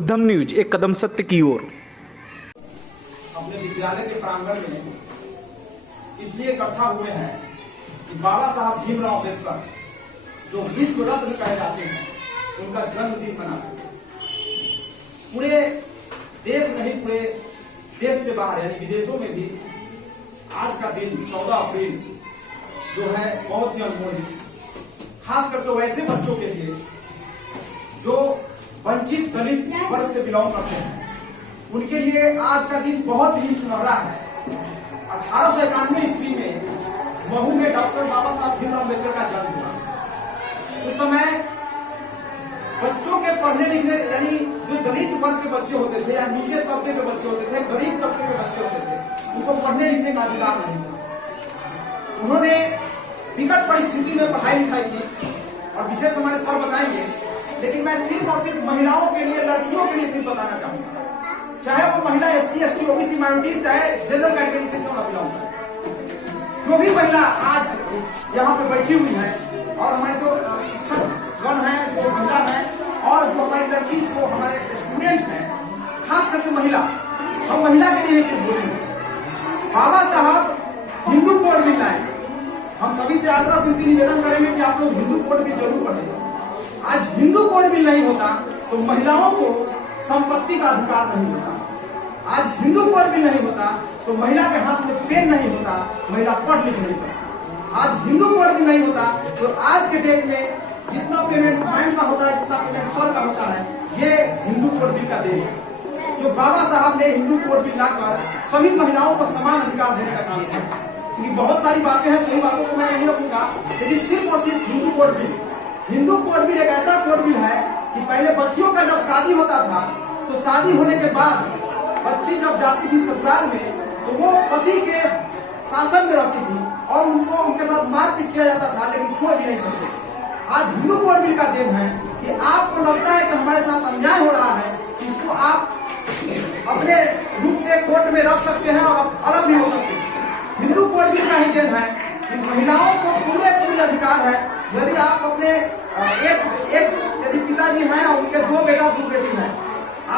बुद्धम news, एक कदम सत्य की ओर। अपने विद्यालय के प्रांगण में इसलिए इकट्ठा हुए हैं कि बाबा साहब भीमराव अम्बेडकर जो विश्व रत्न कहे जाते हैं उनका जन्मदिन मना सके। पूरे देश नहीं, पूरे देश से बाहर यानी विदेशों में भी आज का दिन 14 अप्रैल जो है बहुत ही अनमोल है, खास करके वैसे बच्चों के लिए जो वंचित दलित वर्ग से बिलोंग करते हैं। उनके लिए आज का दिन बहुत ही सुनहरा है। 1891 ईस्वी में महू में डॉक्टर बाबा साहब भीमराव अम्बेडकर का जन्म हुआ। उस समय बच्चों के पढ़ने लिखने यानी जो दलित वर्ग के बच्चे होते थे या नीचे तबके के बच्चे होते थे, गरीब तबके के बच्चे होते थे, उनको पढ़ने लिखने का अधिकार नहीं था। उन्होंने विकट परिस्थिति में पढ़ाई लिखाई की और विशेष हमारे सर बताएंगे, लेकिन मैं सिर्फ और सिर्फ महिलाओं के लिए, लड़कियों के लिए सिर्फ बताना चाहूंगा। चाहे वो महिला SC ST OBC माइनॉरिटी चाहे जनरल कैटेगरी से क्यों ना बिलोंग करे, जो भी महिला आज यहाँ पे बैठी हुई है और हमारे जो शिक्षक गण है, जो महिला है और जो हमारी लड़की, जो हमारे स्टूडेंट्स हैं, खास करके महिला, हम महिला के लिए सिर्फ बोलेंगे। बाबा साहब हिंदू कोड बिल लाए। हम सभी से आग्रह विनती निवेदन करेंगे कि आप लोग हिंदू कोड बिल जरूर पढ़ेंगे। आज हिंदू कोड बिल नहीं होता तो महिलाओं को संपत्ति का अधिकार नहीं होता। आज हिंदू कोड बिल नहीं होता तो महिला के हाथ में पेन नहीं होता, महिला पढ़ लिख नहीं सकती। आज हिंदू कोड बिल नहीं होता तो आज के डेट में जितना पेमेंट बैंक का होता है, जितना पेमेंट सर का होता है, ये हिंदू कोड बिल का देन है। जो बाबा साहब ने हिंदू कोड बिल लाकर सभी महिलाओं को समान अधिकार देने का काम किया। क्योंकि बहुत सारी बातें हैं, सही बातों को मैं नहीं रखूंगा, लेकिन सिर्फ और सिर्फ हिंदू कोड बिल एक ऐसा कोड बिल है कि पहले बच्चियों का जब शादी होता था तो शादी होने के बाद बच्ची जब जाती थी ससुराल में तो वो पति के शासन में रहती थी और उनको उनके साथ मारपीट किया जाता था, लेकिन छोड़ भी नहीं सकते। आज हिंदू कोड बिल का देन है कि आपको लगता है कि हमारे साथ अन्याय हो रहा है, इसको आप अपने रूप से कोर्ट में रख सकते हैं और अलग भी हो सकते हैं। हिंदू कोड बिल का ही देन है कि महिलाओं को पूरे अधिकार है। यदि आप अपने यदि पिताजी हैं और उनके 2 बेटा 2 बेटी हैं,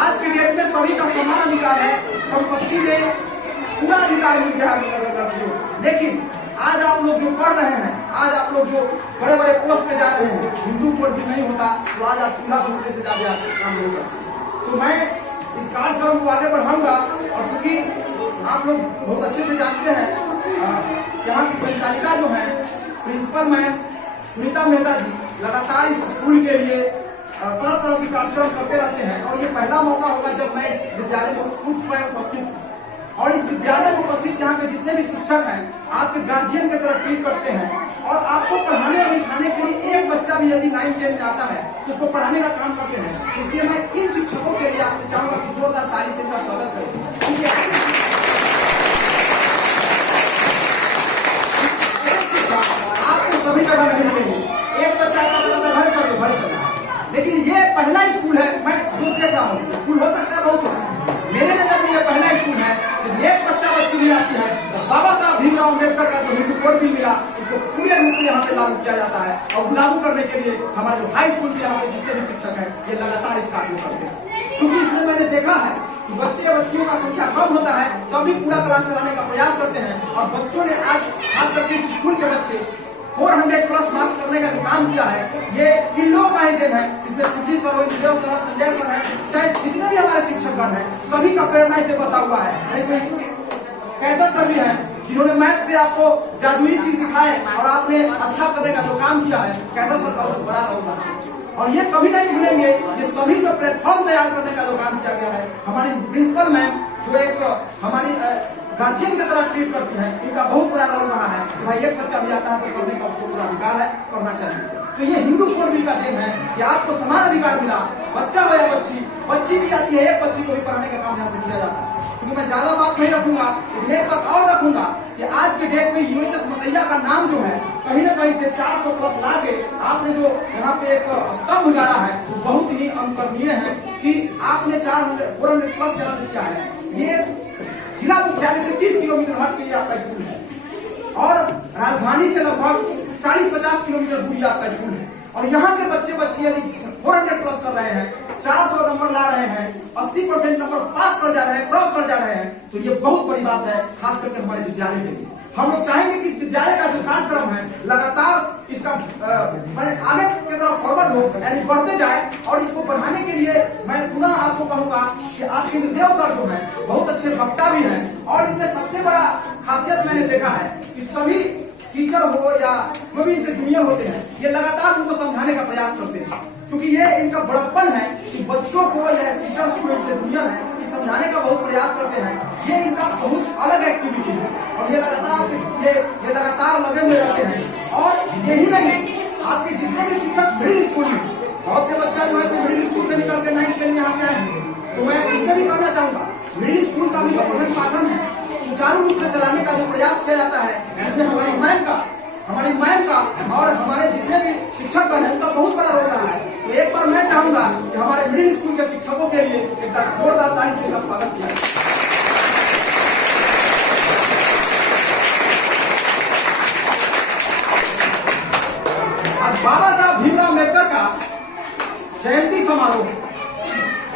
आज के डेट में सभी का समान अधिकार है, संपत्ति में पूरा अधिकार मिल गया है। लेकिन आज आप लोग जो पढ़ रहे हैं, आज आप लोग जो बड़े बड़े पोस्ट पे जा रहे हैं, हिंदू कोड भी नहीं होता तो आज आप चूल्हा बनने से ज्यादा काम नहीं करते। तो मैं इस कार्यक्रम को आगे बढ़ाऊंगा और चूंकि आप लोग बहुत अच्छे से जानते हैं, यहाँ की संचालिका जो है प्रिंसिपल मैम सुनीता मेहता जी लगातार इस स्कूल के लिए तरह तरह की कार्यक्रम करते रहते हैं और ये पहला मौका होगा जब मैं इस विद्यालय में खुद स्वयं उपस्थित हूँ। और इस विद्यालय में उपस्थित यहाँ के जितने भी शिक्षक हैं आपके गार्जियन की तरह ट्रीट करते हैं और आपको पढ़ाने और लिखाने के लिए एक बच्चा भी यदि 9 10 में आता है तो उसको पढ़ाने का काम करते हैं। इसलिए मैं इन शिक्षकों के लिए आपसे चाहूंगा कि जोरदार ताली से इनका स्वागत करें। ठीक है, सभी जगह नहीं मिलेंगे। एक बच्चा घर चलो, लेकिन ये पहला स्कूल है। मैं जो देख रहा हूँ स्कूल हो सकता है बहुत, मेरे नजर में ये पहला स्कूल है कि एक बच्ची भी आती है तो बाबा साहब भीमराव अम्बेडकर का जो हिंदू कोड बिल मिला उसको पूरे रूप से यहाँ पे लागू किया जाता है। और लागू करने के लिए हमारे जो हाई स्कूल के यहाँ पे जितने भी शिक्षक हैं ये लगातार इस कार्य को करते हैं। चूंकि इसमें मैंने देखा है कि बच्चियों का संख्या कम होता है तो भी पूरा क्लास चलाने का प्रयास करते हैं और बच्चों ने आज खास करके इस स्कूल के बच्चे 400+ मार्क्स करने का जो काम किया है ये इन लोगों का ही देन है। इसमें सुखी सर, देव सर, संजय सर है, चाहे जितने भी हमारे शिक्षकगण हैं, सभी का प्रेरणा से बसा हुआ है। नहीं कैसा सर भी है जिन्होंने मैथ से आपको जादुई चीज दिखाए और आपने अच्छा करने का जो काम किया है, कैसा सर का बड़ा होगा। और ये कभी नहीं भूलेंगे, ये सभी जो प्लेटफॉर्म तैयार करने का जो काम किया गया है, हमारी प्रिंसिपल मैम जो एक हमारी गार्जियन की तरह ट्रीट करती है, इनका बहुत बड़ा रोल रहा है कि भाई एक बच्चा भी आता है तो पढ़ने का उसको पूरा अधिकार है, करना चाहिए। तो ये हिंदू कोड बिल का देन है कि आपको समान अधिकार मिला, बच्चा हो या बच्ची भी आती है, एक बच्ची को भी पढ़ाने का काम यहाँ से किया जाता है। क्योंकि मैं ज्यादा बात नहीं रखूंगा, लेकिन एक बात और रखूंगा कि आज के डेट में UHS मतैया का नाम जो है कहीं ना कहीं से 400+ ला के आपने जो यहाँ पे एक स्तंभ गाड़ा है वो बहुत ही अनुकरणीय है कि आपने 400+ जगह से किया है। ये जिला मुख्यालय से 30 किलोमीटर हट के आपका स्कूल है और राजधानी से लगभग 40-50 किलोमीटर दूरी आपका स्कूल है। और यहाँ के बच्चे यदि 400+ कर रहे हैं 400 नंबर ला रहे हैं, 80% नंबर पास कर जा रहे हैं, क्रॉस कर जा रहे हैं, तो ये बहुत बड़ी बात है, खास करके हमारे विद्यालय के लिए। हम लोग चाहेंगे कि इस विद्यालय का जो कार्यक्रम है लगातार इसका आगे की तरफ फॉरवर्ड हो, यानी बढ़ते जाए। और इसको बढ़ाने के लिए मैं पुनः आपको कहूंगा कि आपके इंद्रदेव सर जो है बहुत अच्छे वक्ता भी हैं, और इनमें सबसे बड़ा खासियत मैंने देखा है कि सभी टीचर हो या जो भी इनसे जूनियर होते हैं, ये लगातार उनको समझाने का प्रयास करते हैं, क्योंकि ये इनका बड़प्पन है कि बच्चों को या टीचर स्टूडेंट से जूनियर है कि समझाने का बहुत प्रयास करते हैं। ये इनका बहुत अलग एक्टिविटी है, और ये लगातार लगे हुए रहते हैं। और यही नहीं, आपके जितने भी शिक्षक मिडिल स्कूल में, बहुत से बच्चा जो है तो मिडिल स्कूल से निकल के 9th 10 यहाँ पे आए हैं, तो मैं इनसे भी कहना चाहूंगा, मिडिल स्कूल का भी जो पठन पाठन है सुचारू रूप से चलाने का जो प्रयास किया जाता है, इसमें हमारी मैम का और हमारे जितने भी शिक्षक हैं उनका बहुत बड़ा रोल रहा है। तो एक बार मैं चाहूंगा कि हमारे मिडिल स्कूल के शिक्षकों के लिए एक जोरदार ताली से इनका स्वागत किया जाए। आज बाबा साहब भीमराव अम्बेडकर का जयंती समारोह,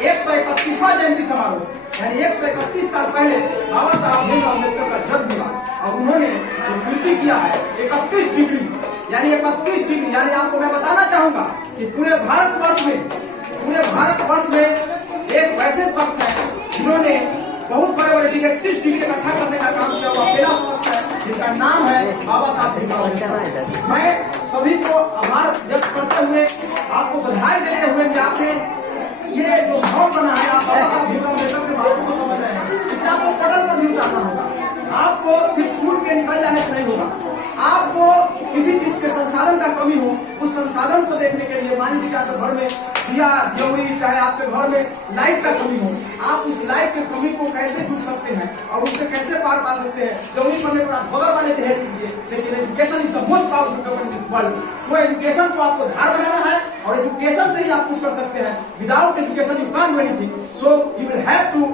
131वां जयंती समारोह, यानी 131 साल पहले बाबा साहब भीमराव अम्बेडकर का जन्म हुआ, और उन्होंने जो कृति किया है 31 डिग्री, यानी 31 डिग्री, यानी आपको मैं बताना चाहूंगा कि पूरे भारतवर्ष में एक वैसे शख्स है जिन्होंने बहुत बड़े बड़े 31 डिग्री इकट्ठा करने का काम किया हुआ अकेला शख्स है, जिनका नाम है बाबा साहब भीमराव अम्बेडकर। मैं सभी को आभार व्यक्त करते हुए, आपको बधाई देते हुए कि आपने ये जो भाव बना है, आप बाबा साहब भीमराव अम्बेडकर के बातों को समझ रहे हैं, इससे आपको पटल पर भी उतारना होगा। आपको सिर्फ सुन के निकल जाने से नहीं होगा, आपको किसी चीज के संसाधन का कमी हो, उस संसाधन को देखने के लिए, मान लीजिए आपके घर में दिया जरूरी, चाहे आपके घर में लाइट का कमी हो, आप उस लाइट की कमी को कैसे जुड़ सकते हैं और उससे कैसे पार पा सकते हैं। जरूरी पड़ने पर आप बगल वाले से हेल्प कीजिए, लेकिन education is the most powerful weapon in this world. So education को आपको धार बनाना है, और एजुकेशन से ही आप कुछ कर सकते हैं। Without education you can't do anything. So you will have to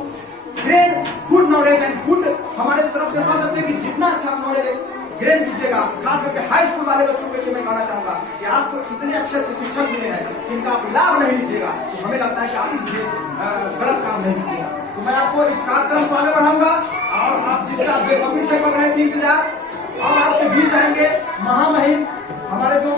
gain good knowledge and good, हमारे तरफ से कह सकते हैं कि जितना अच्छा नॉलेज ग्रेन कीजिएगा, खास करके हाई स्कूल वाले बच्चों के लिए मैं कहना चाहूंगा कि आपको इतने अच्छे शिक्षक मिले हैं, इनका आप लाभ नहीं लीजिएगा, तो हमें लगता है कि आप इनसे गलत काम नहीं कीजिएगा। तो मैं आपको इस कार्यक्रम को आगे बढ़ाऊंगा, और आप जिसका बेसब्री से कर रहे थे इंतजार, और आपके बीच आएंगे महामहिम, हमारे जो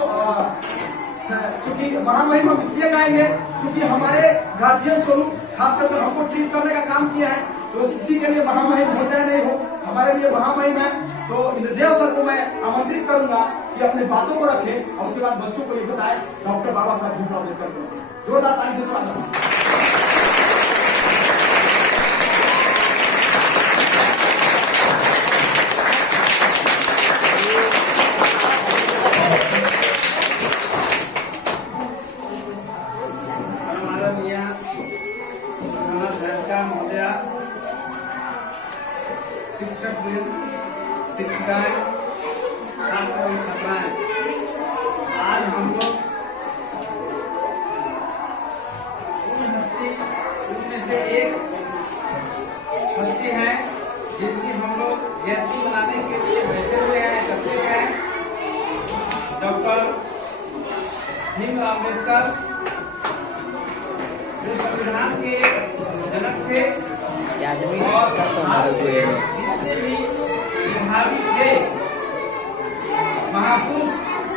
चूंकि महामहिम हम इसलिए गाएंगे क्योंकि हमारे गार्जियन स्वरूप खास करके हमको ट्रीट करने का काम किया है, तो किसी के लिए महामहिम हो चाहे नहीं हो, हमारे लिए महामहिम है। तो इंद्रदेव सर को मैं आमंत्रित करूंगा कि अपनी बातों को रखें, और उसके बाद बच्चों को ये बताएं डॉक्टर बाबा साहब भीमराव अम्बेडकर को। जोरदार ताली से स्वागत। शिक्षक शिक्षिकाएं, छात्र और छात्राएं, आज हम लोग उन हस्ती उनमें से एक हस्ती है जिनकी हम लोग जयंती मनाने के लिए बैठे हुए हैं, एकत्रित हैं, डॉक्टर भीमराव अम्बेडकर, जो संविधान के जनक थे और भारत के जितने भी मेधावी थे महापुरुष,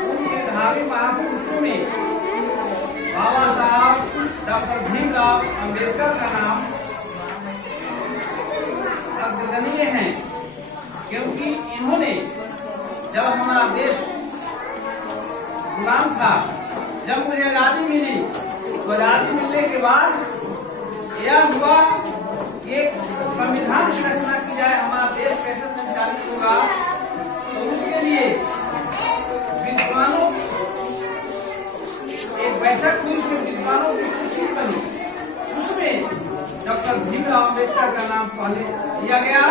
उन मेधावी महापुरुषों में बाबा साहब डॉक्टर भीमराव अम्बेडकर का नाम अग्रगण्य है, क्योंकि इन्होंने जब हमारा देश गुलाम था, जब मुझे आजादी मिली, तो आजादी मिलने के बाद यह हुआ एक संविधान की रचना की जाए, हमारा देश कैसे संचालित होगा, तो उसके लिए विद्वानों एक बैठक हुई, उसमें विद्वानों की सूची बनी, उसमें डॉक्टर भीमराव अम्बेडकर का नाम पहले लिया गया,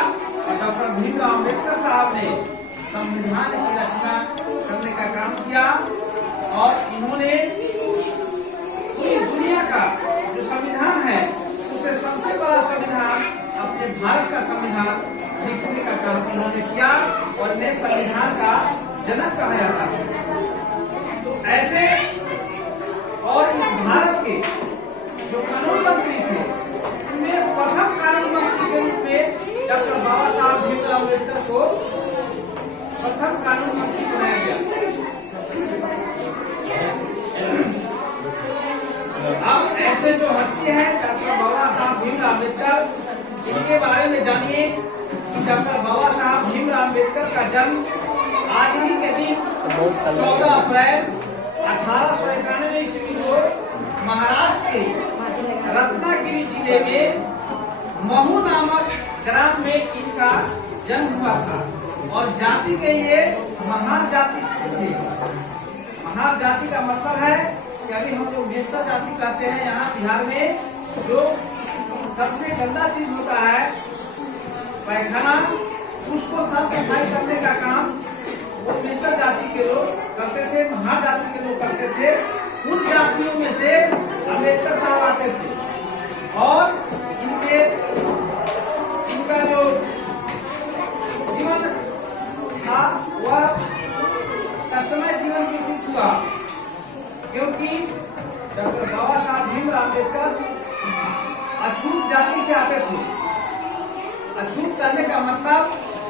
और डॉक्टर भीमराव अम्बेडकर साहब ने संविधान की रचना करने का काम किया, और इन्होंने पूरी दुनिया का जो संविधान है उसे सबसे बड़ा संविधान, अपने भारत का संविधान लिखने का काम इन्होंने किया, और इन्हें संविधान का जनक कहा जाता है। तो ऐसे और इस भारत के जो जो कानून मंत्री थे उनमें प्रथम कानून मंत्री के रूप में डॉक्टर बाबा साहब भीमराव अम्बेडकर को प्रथम कानून मंत्री बनाया गया। अब ऐसे जो हस्ती है डॉक्टर बाबा साहब भीमराव अम्बेडकर, इनके बारे में जानिए कि डॉक्टर बाबा साहब भीमराव अम्बेडकर का जन्म आज ही के दिन 14 अप्रैल 1891 ईस्वी को महाराष्ट्र के रत्नागिरी जिले में महू नामक ग्राम में इनका जन्म हुआ था और जाति के ये महार जाति थे। महार जाति का मतलब है कि अभी हम लोग मेस्ता जाति कहते हैं यहाँ बिहार में, जो सबसे गंदा चीज होता है पैखाना, उसको साफ सफाई करने का काम वो मेस्ता जाति के लोग करते थे, महार जाति के लोग करते थे। उन जातियों में से अम्बेडकर साहब आते थे और इनका जो जीवन था वह कष्टमय जीवन व्यतीत हुआ, क्योंकि डॉक्टर बाबा साहब भीमराव अम्बेडकर अछूत जाति से आते थे। अछूत करने का मतलब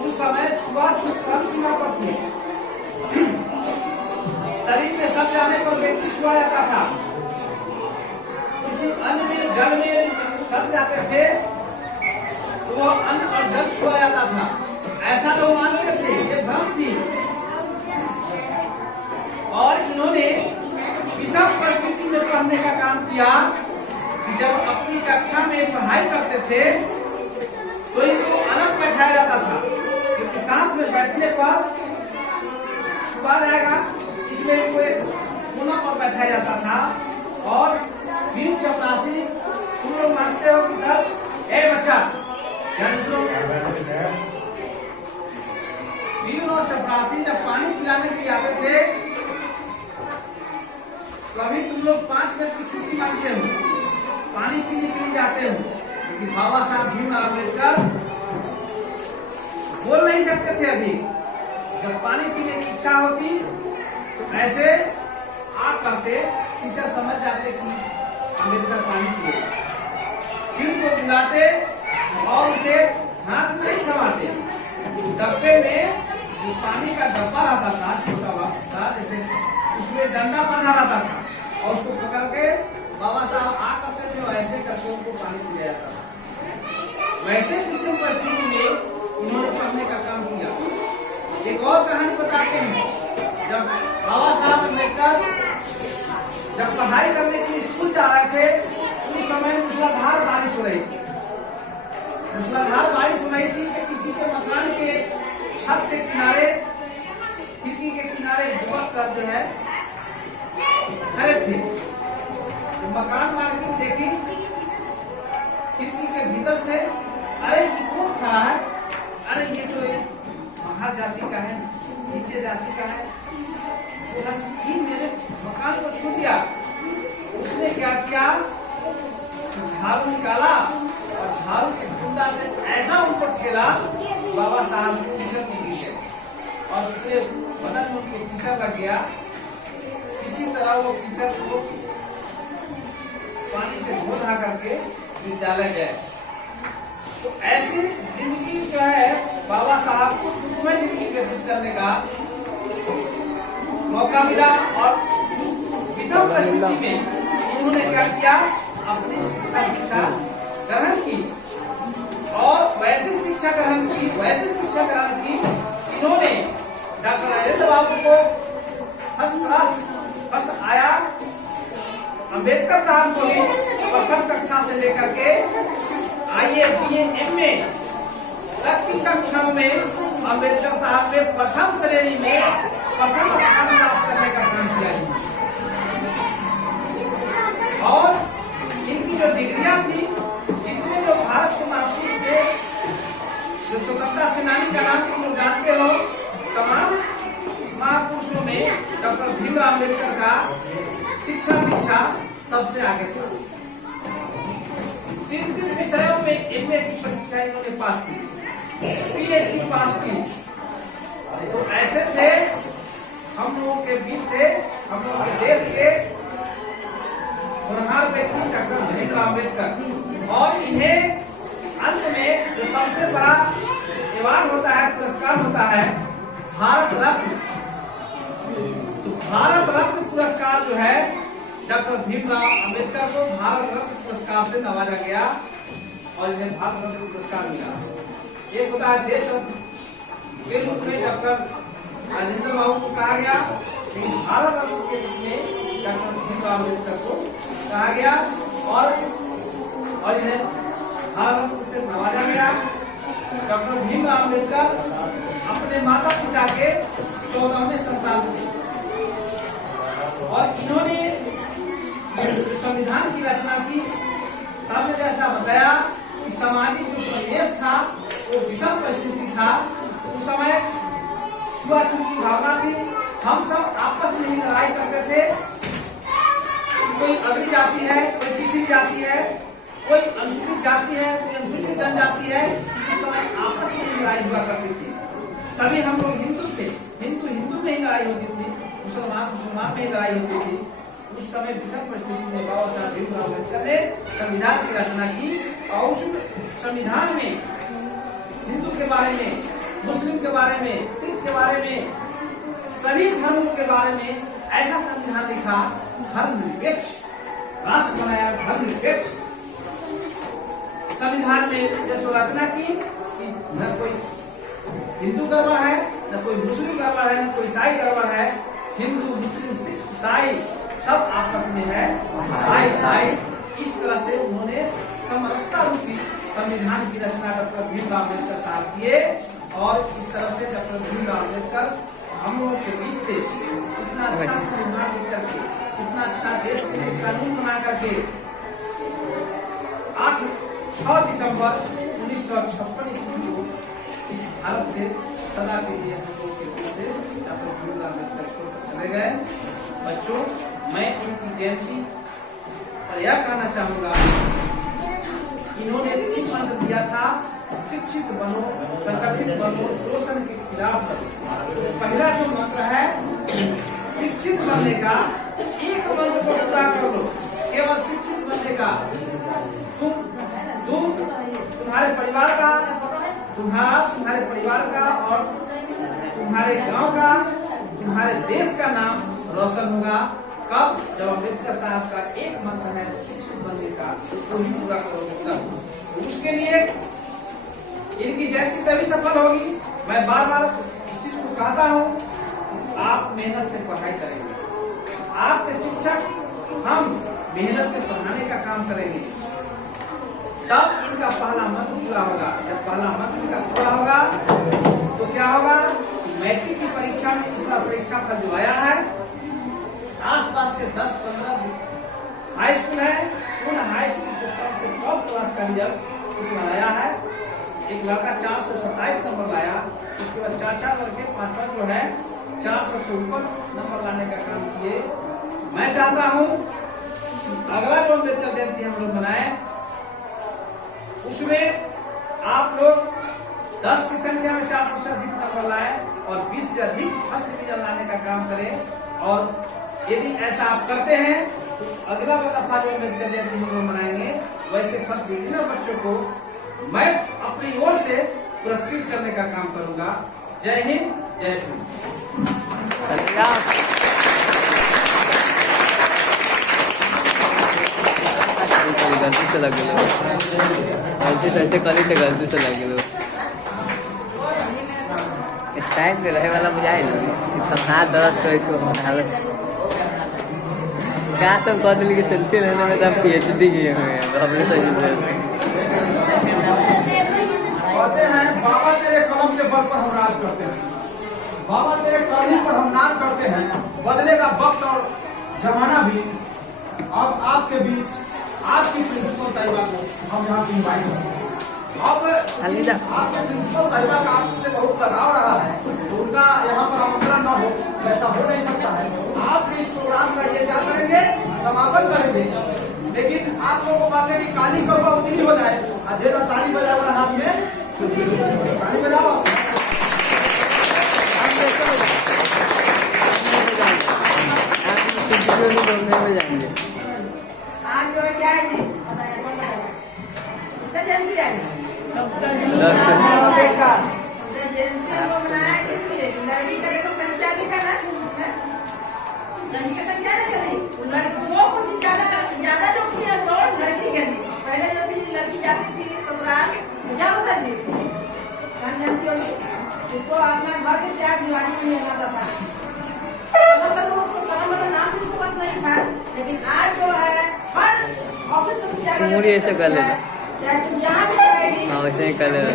उस समय छुआछूत कम सीमा पर थे। शरीर में सब जाने पर व्यक्ति छुआ जाता था, किसी अन्न में जल में सब जाते थे तो वह अन्न और जल छुआ जाता था, ऐसा लोग मानते थे, ये भ्रम थी। और इन्होंने विषम परिस्थिति में पढ़ने का काम किया। जब अपनी कक्षा में पढ़ाई करते थे तो इनको अलग बैठाया जाता था, क्योंकि साथ में बैठने पर छुपा जाएगा, इसलिए इनको एक कोना पर बैठाया जाता था। और वीर चपरासी, तुम लोग मानते हो कि सर ए बच्चा, वीर और चपरासी जब पानी पिलाने के लिए आते थे तो अभी तुम लोग 5 मिनट की छुट्टी मांगते हो, पानी पीने के लिए जाते हो, लेकिन बाबा साहब भीमराव अम्बेडकर बोल नहीं सकते थे। अभी जब पानी पीने की इच्छा होती तो ऐसे आप करते, टीचर समझ जाते कि अम्बेडकर पानी पिए, फिर उनको बुलाते और उसे हाथ में नहीं थमाते, डब्बे में जो पानी का डब्बा रहता था छोटा था, जैसे उसमें डंडा बंधा रहता था और उसको पकड़ के बाबा साहब आ करते थे और ऐसे करके उनको पानी पिया जाता था। वैसे विषम परिस्थिति में इन्होंने पढ़ने का काम किया। एक और कहानी बताते हैं, जब बाबा साहब अम्बेडकर जब पढ़ाई करने के लिए स्कूल जा रहे थे उस समय मूसलाधार बारिश हो रही थी। मूसलाधार बारिश हो रही थी कि किसी के मकान के छत के किनारे, खिड़की के किनारे युवक कर जो है खड़े थे। तो मकान मालिक ने देखी खिड़की के भीतर से, अरे कौन खड़ा है, अरे ये तो महार जाति का है, नीचे जाति का है, मेरे मकान को छू दिया। उसने क्या किया, झाड़ू निकाला और झाड़ू के डंडा से ऐसा उनको ठेला, बाबा साहब कीचड़ में गिर गए और उसके बदन में उनको कीचड़ लग गया। इसी तरह वो कीचड़ को पानी से धो धा करके विद्यालय गए। तो ऐसी जिंदगी जो है बाबा साहब को सुखमय जिंदगी व्यतीत करने का मौका मिला और विषम परिस्थिति में उन्होंने क्या किया, अपनी शिक्षा दीक्षा ग्रहण की और वैसे शिक्षा ग्रहण की इन्होंने डॉक्टर राजेंद्र बाबू को फर्स्ट आया, अम्बेडकर साहब को भी प्रथम कक्षा से लेकर के आईए बीए एमए तक की कक्षाओं में अम्बेडकर साहब ने प्रथम श्रेणी में प्रथम स्थान प्राप्त करने का काम किया। और इनकी जो डिग्रियां थी, इनमें जो भारत को महसूस थे, जो स्वतंत्रता सेनानी का नाम तुम लोग जानते हो, तमाम महापुरुषों में डॉक्टर भीमराव अम्बेडकर का शिक्षा दीक्षा सबसे आगे था। 3 विषयों में एमए की परीक्षा इन्होंने पास की, पीएचडी पास की। तो ऐसे थे हम लोगों के बीच से, हम लोगों के देश के होनहार व्यक्ति डॉक्टर भीमराव भारत रत्न, तो भारत रत्न पुरस्कार जो है डॉक्टर भीमराव अंबेडकर को भारत रत्न पुरस्कार से नवाजा गया और इन्हें भारत रत्न पुरस्कार मिला। एक होता है देश रत्न के रूप में डॉक्टर राजेंद्र बाबू को कहा गया, लेकिन भारत रत्न के रूप में डॉक्टर भीमराव अम्बेडकर को कहा गया और इन्हें भारत रत्न से नवाजा गया। डॉक्टर भीमराव अम्बेडकर अपने माता पिता के 14वें संतान थे और इन्होंने संविधान की रचना की। सबने जैसा बताया कि सामाजिक जो परिवेश था वो विषम परिस्थिति था। उस समय छुआछूत की भावना थी, हम सब आपस में ही लड़ाई करते थे। कोई अगली जाति है, कोई तीसरी जाति है, कोई अनुसूचित जाति है, कोई अनुसूचित जनजाति है। उस समय आपस में ही लड़ाई हुआ करती थी। सभी हम लोग हिंदू थे, हिंदू हिंदू में ही लड़ाई होती थी, मुसलमान मुसलमान में ही लड़ाई होती थी। उस समय विषम परिस्थिति में बाबा साहब भीमराव अम्बेडकर ने संविधान की रचना की और उस संविधान में हिंदू के बारे में, मुस्लिम के बारे में, सिख के बारे में, सभी धर्मों के बारे में ऐसा संविधान लिखा, धर्मनिरपेक्ष राष्ट्र बनाया। धर्मनिरपेक्ष संविधान में जैसे रचना की कि न कोई हिंदू गड़बड़ है, न कोई मुस्लिम गड़बड़ है, न कोई ईसाई गड़बड़ है। हिंदू, मुस्लिम, सिख, ईसाई सब आपस में है, भाई भाई। इस तरह से उन्होंने समरसता रूपी संविधान की रचना डॉक्टर भीमराव अम्बेडकर साहब किए और इस तरह से डॉक्टर भीमराव अम्बेडकर हम लोगों के बीच से इतना अच्छा संविधान लिख करके, इतना अच्छा देश के लिए कानून बना करके 6 दिसंबर 1956 ईस्वी को इस भारत से सदा के लिए हम लोगों के बीच से डॉक्टर भीमराव अम्बेडकर छोड़कर चले गए। बच्चों, मैं इनकी जयंती पर यह कहना चाहूंगा, इन्होंने एक मंत्र दिया था, शिक्षित बनो, संगठित बनो, शोषण के खिलाफ लड़ो। पहला जो मंत्र है शिक्षित बनने का, एक मंत्र को पूरा कर लो, केवल शिक्षित बनने का। तुम्हारे परिवार का, तुम्हारे परिवार का और तुम्हारे गांव का, तुम्हारे देश का नाम रोशन होगा। कब? जब अम्बेडकर साहब का एक मंत्र है शिक्षित बनने का, तो ही पूरा करोगे तब। उसके लिए इनकी जयंती तभी सफल होगी। मैं बार बार इस चीज को कहता हूँ, आप मेहनत से पढ़ाई करेंगे, आपके शिक्षक हम मेहनत से पढ़ाने का काम करेंगे, तब इनका पहला मंत्र पूरा होगा। जब पहला मंत्र इनका पूरा होगा तो क्या होगा? मैट्रिक की परीक्षा में इस बार परीक्षा फल जो आया है, आसपास के 10-15 हाई स्कूल है, उन हाई स्कूल से सबसे टॉप क्लास का रिजल्ट इसमें आया है। एक लड़का 427 नंबर लाया, उसके बाद 4 लड़के 5 जो है 400 से ऊपर नंबर लाने का काम किए। मैं चाहता हूँ अगला जो अम्बेडकर जयंती हम लोग बनाए, उसमें आप लोग 10 की संख्या में 400 से अधिक नंबर लाए और 20 से अधिक फर्स्ट डिवीजन लाने का काम करें। और यदि ऐसा आप करते हैं तो अगला दफा जो अम्बेडकर जयंती हम लोग मनाएंगे, वैसे फर्स्ट डिवीजन बच्चों को मैं अपनी ओर से पुरस्कृत करने का काम करूंगा। जय हिंद, जय भीम। गलती से लगे, गलती से ऐसे करी थे, गलती से लगे इस टाइम पे रहे वाला बुझाए ना, हाथ दर्द करे थे हालत क्या सब कह दिली कि सेल्फी लेने में तो PhD किए हुए हैं। कहते हैं बाबा तेरे कलम के बल पर हम राज करते हैं, बाबा तेरे करनी पर हम नाच करते हैं। बदलेगा वक्त और जमाना भी, अब आपके बीच आपकी प्रिंसिपल साहिबा को हम यहाँ पे इन्वाइट करते हैं। अब आपके प्रिंसिपल साहिबा का आपसे बहुत लगाव रहा है, तो उनका यहाँ पर आमंत्रण न हो, ऐसा हो नहीं सकता है। आप इस प्रोग्राम का ये क्या करेंगे, समापन करेंगे, लेकिन आप लोगों को बातें की काली कौवा उतनी हो जाए। अजय ताली बजाओ हाथ में, ताली बजाओ। जाएंगे। मुड़ी ऐसे कर लेना। हाँ वैसे ही कर लेना।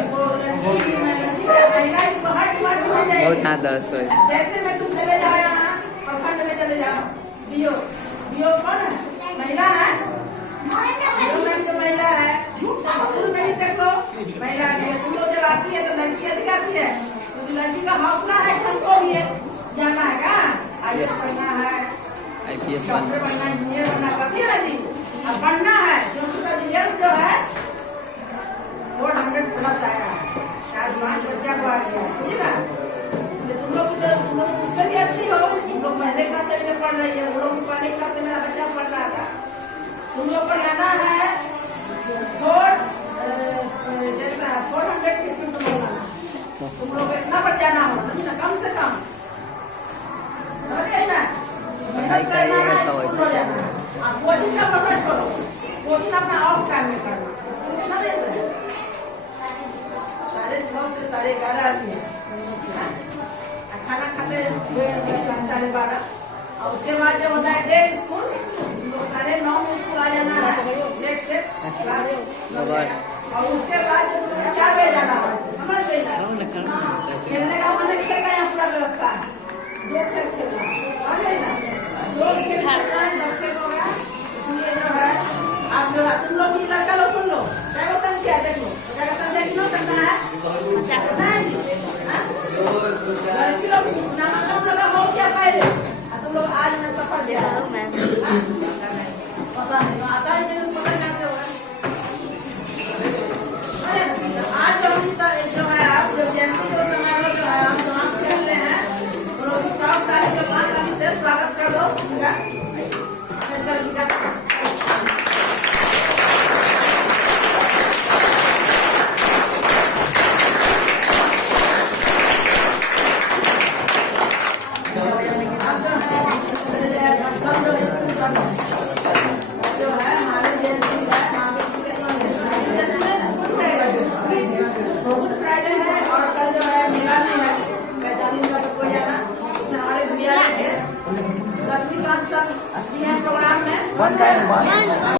बहुत हाथ दर्द हो। जैसे में तुम चले जाओ यहाँ प्रखंड में चले जाओ बीओ कौन है? महिला है जो महिला है स्कूल में ही देखो महिला तुम लोग जब आती है तो लड़की अधिक आती है तो लड़की का हौसला है कि हमको भी जाना है क्या IAS बनना है IPS डॉक्टर बनना इंजीनियर बनना करती है ना जी अब बनना है जो उसका रिजल्ट जो है 400 प्लस आया है आज 5 बच्चा को आ गया ठीक है तुम लोग उससे भी अच्छी हो तुम लोग पहले क्लास में पढ़ रही है वो लोग पहले क्लास में मेरा बच्चा पढ़ रहा था तुम लोग को लेना है 400 की स्पीड तुम लोग इतना पर जाना हो ना कम से कम समझ गए ना मेहनत करना है स्कूल हो जाना है आप कोचिंग का पता छोड़ो कोचिंग अपना ऑफ टाइम में करना स्कूल कितना देते हैं 6:30 से 11:30 आती है खाना खाते हुए 12:30 और उसके बाद जब होता है डे स्कूल तो 9:30 में स्कूल आ जाना है लेट से और उसके बाद 4 बजे जाना है समझ गए खेलने का मन खेल का यहाँ पूरा व्यवस्था है 2 खेल खेलना समझ गए ना 2 खेल खेलना है 10 खेल हो गया इसलिए जो है आप लोग तुम लोग भी लड़का लोग सुन लो क्या समझिए देखो क्या समझे कि नहीं करना है 50 है जी लड़की लोग नाम लगा हो क्या पहले तुम लोग आज मैं सफर दिया पता नहीं आता है नहीं पता करते हो आज जो हम जो है आप जब जयंती को समारोह जो है हम तमाम खेलते हैं तो लोग स्टाफ तारीख के 5 तारीख से स्वागत कर दो उनका जो है हमारे जयंती गुड फ्राइडे है और कल जो है मेला में है 45 का कोई जाना हमारे विद्यालय के 10वीं क्लास तक प्रोग्राम में